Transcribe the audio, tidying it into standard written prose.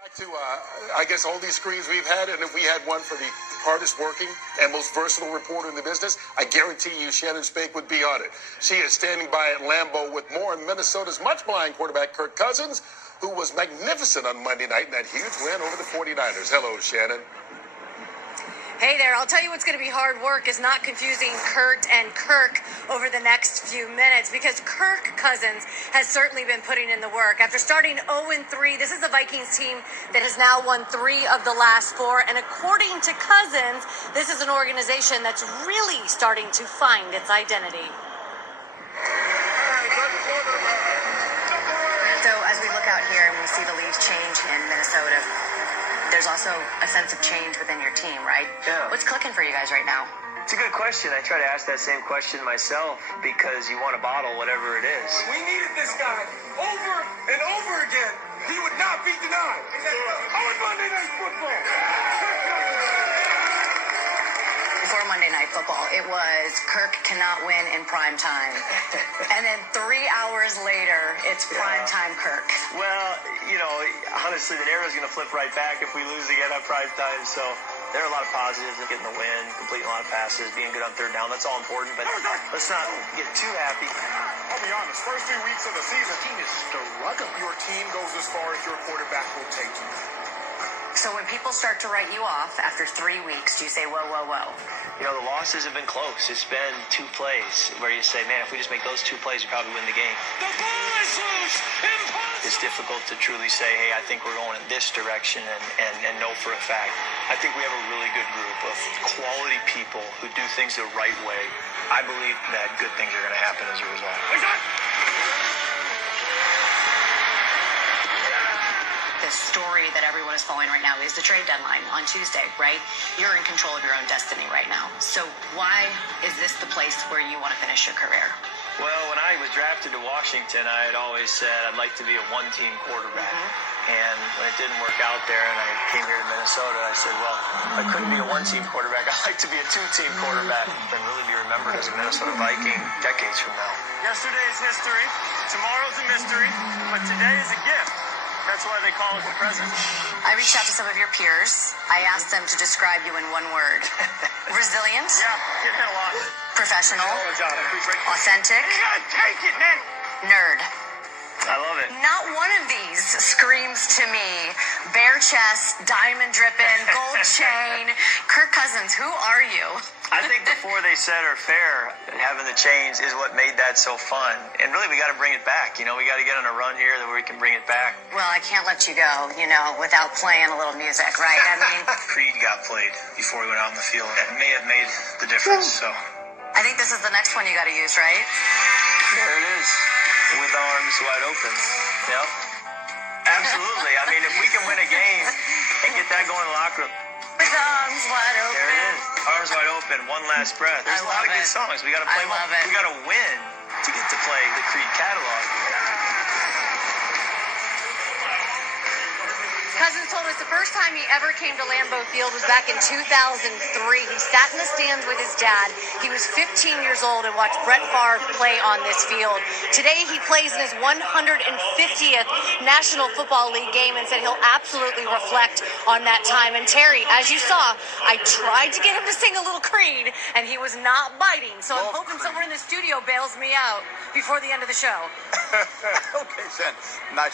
Back to, I guess, all these screens we've had, and if we had one for the hardest working and most versatile reporter in the business, I guarantee you Shannon Spake would be on it. She is standing by at Lambeau with more on Minnesota's much-maligned quarterback, Kirk Cousins, who was magnificent on Monday night in that huge win over the 49ers. Hello, Shannon. Hey there, I'll tell you what's going to be hard work is not confusing Kurt and Kirk over the next few minutes, because Kirk Cousins has certainly been putting in the work. After starting 0-3, this is a Vikings team that has now won 3 of the last 4, and according to Cousins, this is an organization that's really starting to find its identity. So as we look out here and we see the leaves change in Minnesota, there's also a sense of change within your team, right? Yeah. What's clicking for you guys right now? It's a good question. I try to ask that same question myself because you want to bottle whatever it is. We needed this guy over and over again. He would not be denied. On Monday Night Football. Before Monday Night Football, it was Kirk cannot win in prime time. And then 3 hours later, it's prime time Kirk. Well, honestly, the arrow's going to flip right back if we lose again on prime time. So there are a lot of positives of getting the win, completing a lot of passes, being good on third down. That's all important, but let's not get too happy. I'll be honest, first 3 weeks of the season, team is struggling. Your team goes as far as your quarterback will take you. So when people start to write you off after 3 weeks, do you say, whoa, whoa, whoa? The losses have been close. It's been 2 plays where you say, man, if we just make those 2 plays, we probably win the game. The ball is loose. Impossible. It's difficult to truly say, hey, I think we're going in this direction and know for a fact. I think we have a really good group of quality people who do things the right way. I believe that good things are going to happen as a result. The story that everyone is following right now is the trade deadline on Tuesday, right? You're in control of your own destiny right now. So why is this the place where you want to finish your career? Well, when I was drafted to Washington, I had always said I'd like to be a one-team quarterback. And when it didn't work out there and I came here to Minnesota, I said, well, if I couldn't be a one-team quarterback, I'd like to be a 2-team quarterback and really be remembered as a Minnesota Viking decades from now. Yesterday is history, tomorrow's a mystery, but today is a gift. That's why they call it the present. I reached out to some of your peers. I asked them to describe you in one word. Resilient. Yeah, get hit a lot. Professional. Authentic. You gotta take it, man. Nerd. I love it. Not one of these screams to me. Bare chest, diamond dripping, gold chain. Kirk Cousins, who are you? I think before they said or fair, having the chains is what made that so fun. And really, we got to bring it back. We got to get on a run here that we can bring it back. Well, I can't let you go, without playing a little music, right? I mean, Creed got played before we went out in the field. That may have made the difference. So I think this is the next one you got to use, right? there it is, with arms wide open. Yep. Absolutely. I mean, if we can win a game and get that going in the locker room. With arms wide open. There it is. Arms wide open. One last breath. There's a lot of good songs. We got to play I love it. We got to win to get to play the Creed catalog. Cousins told us the first time he ever came to Lambeau Field was back in 2003. He sat in the stands with his dad. He was 15 years old and watched Brett Favre play on this field. Today he plays in his 150th National Football League game and said he'll absolutely reflect on that time. And Terry, as you saw, I tried to get him to sing a little Creed and he was not biting. So I'm hoping someone in the studio bails me out before the end of the show. Okay, Shen. Nice.